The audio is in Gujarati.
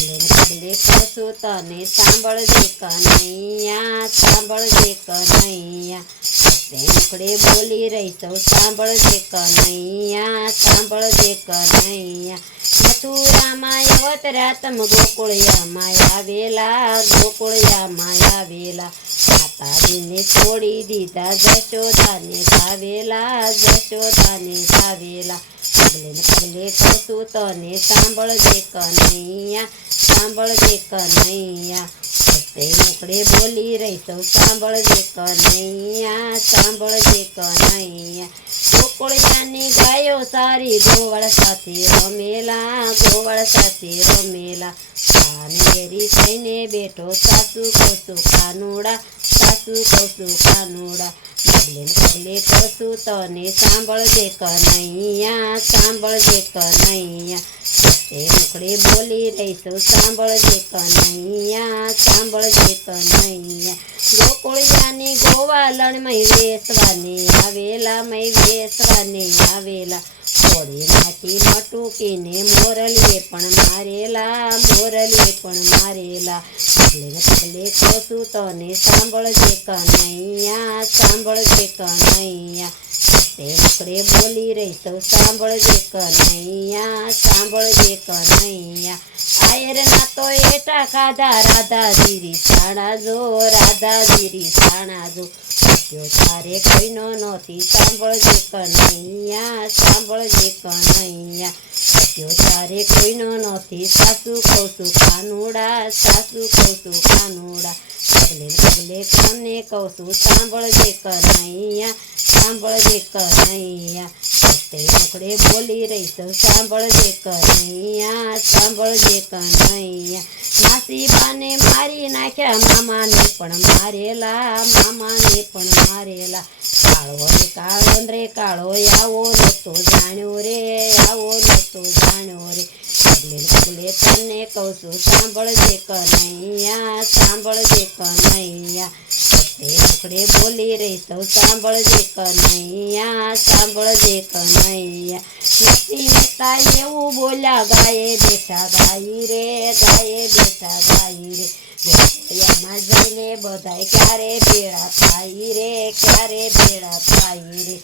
પગલે કશું તને સાંભળજે કનૈયા, સાંભળજે કનૈયા, મુખડે બોલી રહી સૌ સાંભળજે કનૈયા, સાંભળજે કનૈયા. મથુરામાં અવતર્યા તમ ગોકુળિયામાં આવેલા, ગોકુળિયામાં આવેલા, માતાજીને છોડી દીધા જશોદાને ધાવેલા, જશોદાને ધાવેલા. પગલે કશું તને સાંભળજે કનૈયા, સાંભળજે કનૈયા, મુખડે બોલી રહી સૌ સાંભળજે કનૈયા, સાંભળજે કનૈયા. ગોકુળિયાની ગાયો સારી ગોવાળ સાથે રમેલા, ગોવાળ સાથે રમેલા, ઘેરી થઈને બેઠો સાસુ કૌસુ કાનુડા, સાસુ કૌસુ કાનુડા. પગલે કશું તને સાંભળજે કનૈયા, સાંભળજે કનૈયા, મુખડે બોલી રહી સૌ સાંભળજે કનૈયા, સાંભળજે કનૈયા. ગોકુળિયાની ગોવાલણમય વેસવાની આવેલા, મય વેસવાની આવેલા, છોડી નાખી મટુકીને મોરલીએ પણ મારેલા, મોરલીએ પણ મારેલા. પગલે કશું તને સાંભળજે કનૈયા, સાંભળજે કનૈયા, મુખડે બોલી રહી સૌ સાંભળજે કનૈયા, સાંભળજે કનૈયા. આયરના તો એટા ખાધા રાધાજીરી સાણા જો, રાધાજીરી સાણા જો, તારે કોઈનો નથી સાંભળજે કનૈયા, સાંભળજે કનૈયા, તારે કોઈનો નથી સાસુ કૌસુ કાનુડા, સાસુ કૌસુ કાનુડા. પગલે તને કૌસુ સાંભળજે કનૈયા, સાંભળજે કનૈયા, મુખડે બોલી રહી સૌ સાંભળજે કનૈયા, સાંભળજે કનૈયા. નાસીબાને મારી નાખ્યા મામાને પણ મારેલા, મામાને પણ મારેલા, કાળો રે કાળો રે કાળો આવો નતો જાણ્યો રે, આવો નતો જાણ્યો રે. પગલે તને કૌસુ સાંભળજે કનૈયા, સાંભળજે કનૈયા, મુખડે બોલી રહી સૌ સાંભળજે કનૈયા, સાંભળજે કનૈયા. નથી મહેતા એવું બોલ્યા ગાયે બેઠા ગાઈ રે, ગાયે બેઠા ગાઈ રે, ગોકુળિયામાં જઈને બધાય ક્યારે ભેળા થાય રે, ક્યારે ભેળા થાય રે.